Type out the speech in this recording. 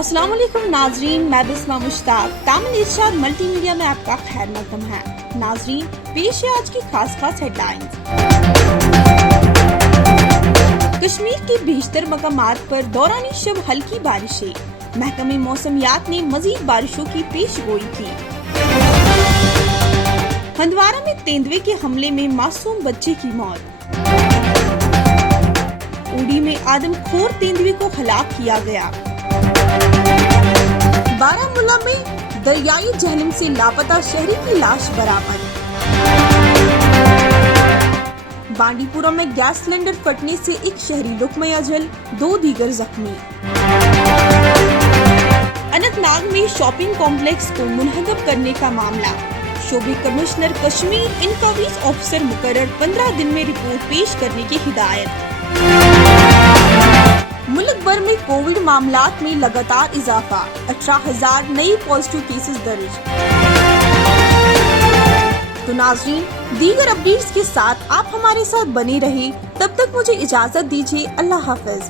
अस्सलाम वालेकुम नाजरीन, मैं बिस्मा मुश्ताक। तामिल इरशाद मल्टीमीडिया में आपका खैर मकदम है। नाजरीन, पेश है आज की खास हेडलाइंस। कश्मीर के बेशतर मकामात पर दौरानी शब हल्की बारिशें। महकमे मौसमियात ने मजीद बारिशों की पेशगोई की। हंदवारा में तेंदुए के हमले में मासूम बच्चे की मौत। उड़ी में आदमखोर तेंदुए को हलाक किया गया। बारामूला में दरियाई जहलम से लापता शहरी की लाश बरामद। बांडीपुरा में गैस सिलेंडर फटने से एक शहरी लुकमे अजल, 2 दीगर जख्मी। अनंतनाग में शॉपिंग कॉम्प्लेक्स को मुनहदम करने का मामला। शोबे कमिश्नर कश्मीर इनकॉवीज ऑफिसर मुकर्रर 15 दिन में रिपोर्ट पेश करने की हिदायत। मुल्क भर में कोविड मामलात में लगातार इजाफा, 18,000 नए पॉजिटिव केसेस दर्ज। तो नाज़रीन, दीगर अपडेट्स के साथ आप हमारे साथ बने रहे। तब तक मुझे इजाजत दीजिए। अल्लाह हाफ़िज़।